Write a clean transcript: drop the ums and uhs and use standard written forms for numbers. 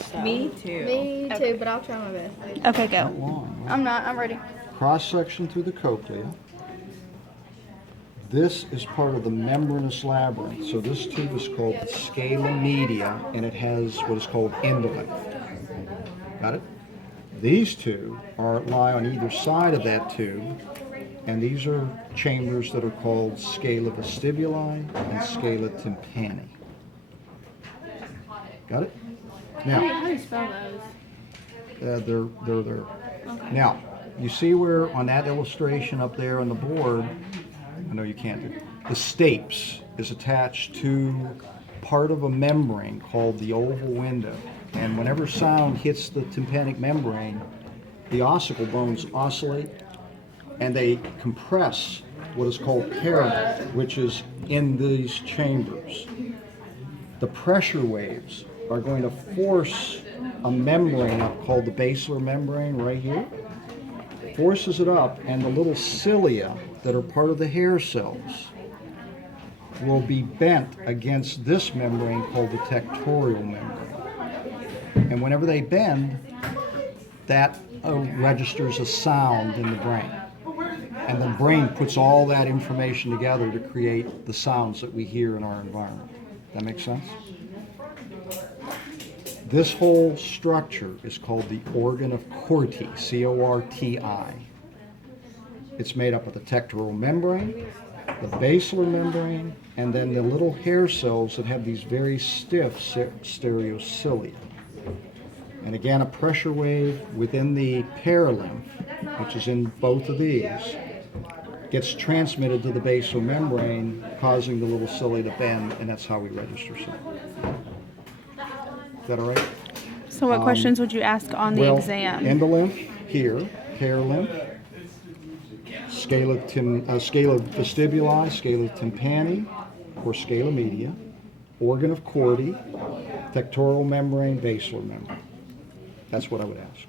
So. Me too. Me too, Okay. but I'll try my best. Okay, go. Not long. Right? I'm not. I'm ready. Cross section through the cochlea. This is part of the membranous labyrinth. So this tube is called the scala media, and it has what is called endolith. Got it? These two lie on either side of that tube, and these are chambers that are called scala vestibuli and scala tympani. Got it? Now, How do you spell those? they're there. Okay. Now, you see where on that illustration up there on the board, I know you can't do, the stapes is attached to part of a membrane called the oval window. And whenever sound hits the tympanic membrane, the ossicle bones oscillate and they compress what is called perilymph, which is in these chambers. The pressure waves are going to force a membrane up called the basilar membrane right here. Forces it up, and the little cilia that are part of the hair cells will be bent against this membrane called the tectorial membrane. And whenever they bend, that registers a sound in the brain. And the brain puts all that information together to create the sounds that we hear in our environment. That makes sense? This whole structure is called the organ of Corti, C-O-R-T-I. It's made up of the tectoral membrane, the basilar membrane, and then the little hair cells that have these very stiff stereocilia. And again, a pressure wave within the perilymph, which is in both of these, gets transmitted to the basal membrane, causing the little cilia to bend, and that's how we register sound. Is that all right? So what questions would you ask on the exam? Endolymph here, perilymph, scala vestibuli, scala tympani, or scala media, organ of Corti, tectoral membrane, basilar membrane. That's what I would ask.